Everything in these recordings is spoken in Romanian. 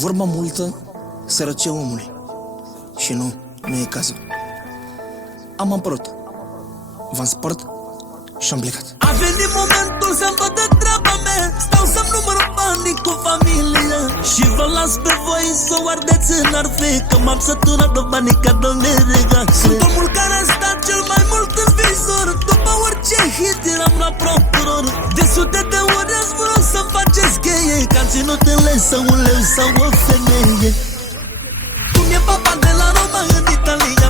Vorba multă, sărăcia omului. Și nu e cazul. Am apărut, v-am spart și am plecat. A venit momentul să-mi văd de treaba mea. Stau să-mi număr banii cu familia și vă las pe voi să o ardeți în arfe, că m-am săturat de banii ca de neregat. Sunt omul care a stat cel mai mult în vizor. După orice hit eram la procuror. De sute de ori ați vrut să faceți cheie, că am ținut în lei sau un leu sau o femeie. Cum e papa de la Roma în Italia,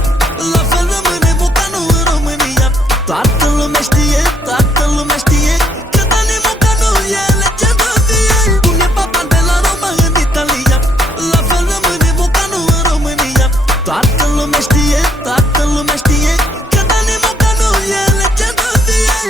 la fel rămâne Mocanu în România. Toată lumea știe, toată lumea știe că Dani Mocanu e legendă vie. Cum e papa de la Roma în Italia, la fel rămâne Mocanu în România. Toată lumea știe, toată lumea știe că Dani Mocanu e legendă vie.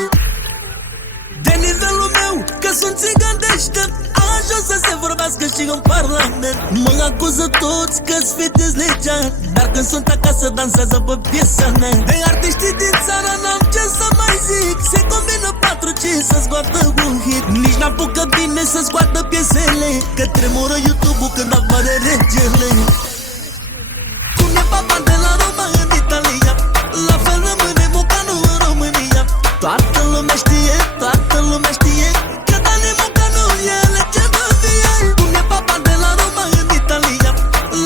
De nivelul meu, că sunt țigan deștept, a ajuns să se vorbească și în parlament. Mă acuză toți că-s fitez legea, dar când sunt acasă dansează pe piesa mea. De artiștii din țară n-am ce să mai zic, se combină 4-5 să scoată un hit. Nici n-apucă bine să scoată piesele, că tremură YouTube-ul când apare regele. Cum e papa de la Roma în Italia, la fel rămâne Mocanu în România. Toată lumea știe, toată lumea știe că Dani Mocanu e legendă vie. Cum e papa de la Roma în Italia,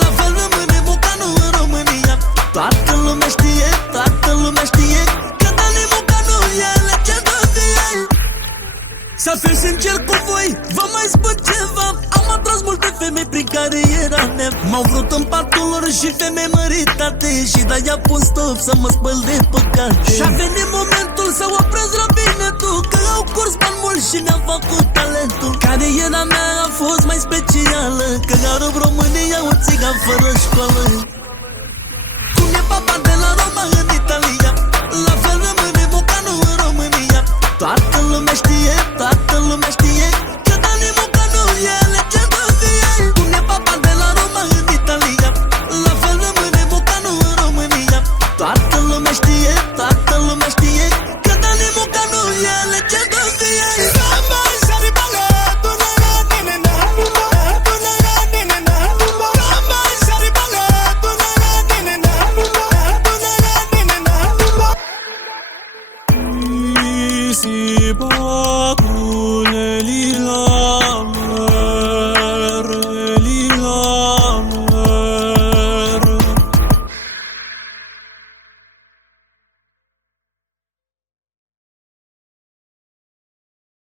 la fel rămâne Mocanu în România. Toată lumea știe, toată lumea știe că Dani Mocanu e legendă vie. Să fiu sincer cu voi, vă mai spun ceva, am atras multe femei prin cariera mea. M-au vrut în patul lor și femei măritate, și de-aia pun stop să mă spăl de păcate. Și-a venit momentul să opresc robinetul, că au curs bani mulți și mi-am făcut talentul. Cariera mea a fost mai specială, că rup România un țigan fără școală. Cum e papa de la Roma în Italia, la fel rămâne Mocanu în România. Toată lumea știe,